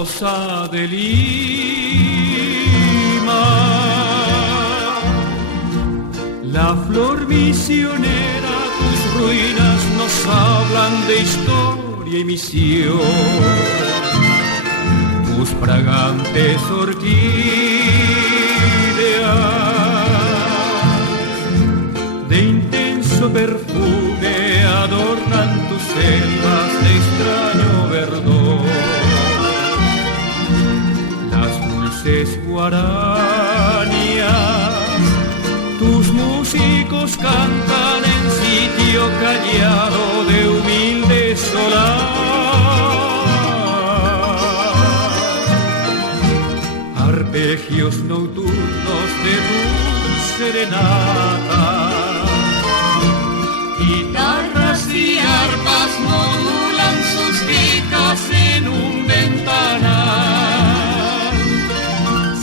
Rosa de Lima, la flor misionera, tus ruinas nos hablan de historia y misión. Tus fragantes orquídeas de intenso perfume adornan tus selvas de extraño verdor. Las dulces guaranías, tus músicos cantan en sitio callado de humilde solar. Arpegios nocturnos de dulce serenata, guitarras y arpas modulan sus quejas en un ventanal.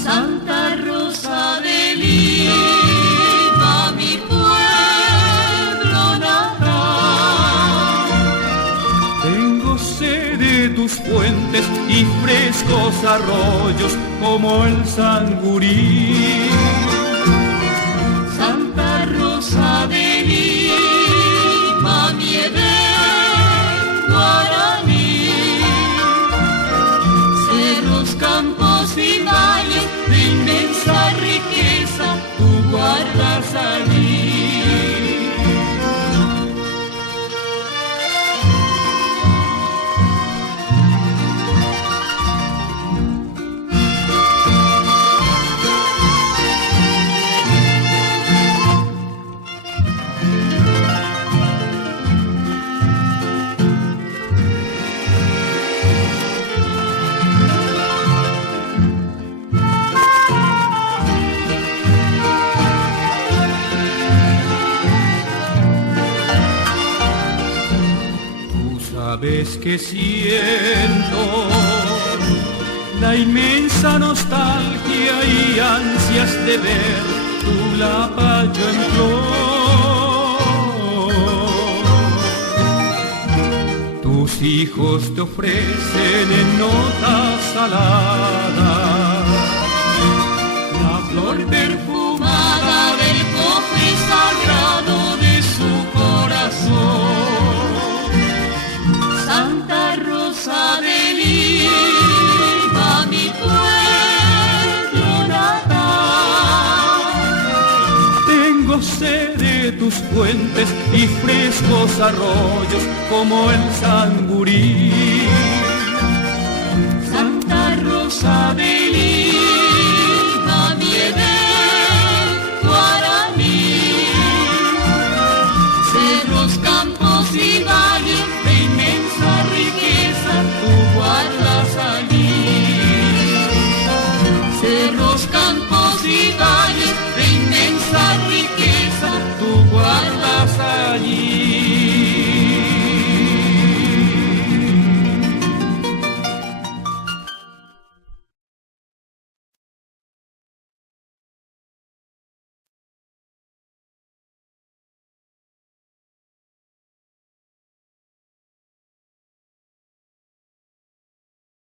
Santa Rosa de Lima, mi pueblo natal. Tengo sed de tus fuentes y frescos arroyos como el Sangurí. Santa Rosa de Lima, mi Edén guaraní. Cerros, campos y valles de inmensa riqueza tú guardas allí. Sabes que siento la inmensa nostalgia y ansias de ver tu lapayo en flor. Tus hijos te ofrecen en notas saladas la flor perfumada del cofre sagrado de su corazón. Santa Rosa de Lima, mi pueblo natal. Tengo sed de tus fuentes y frescos arroyos como el Sangurí. Santa Rosa de Lima, mi Edén guaraní. Cerros, campos y valles de inmensa riqueza tú guardas allí. Cerros, campos y valles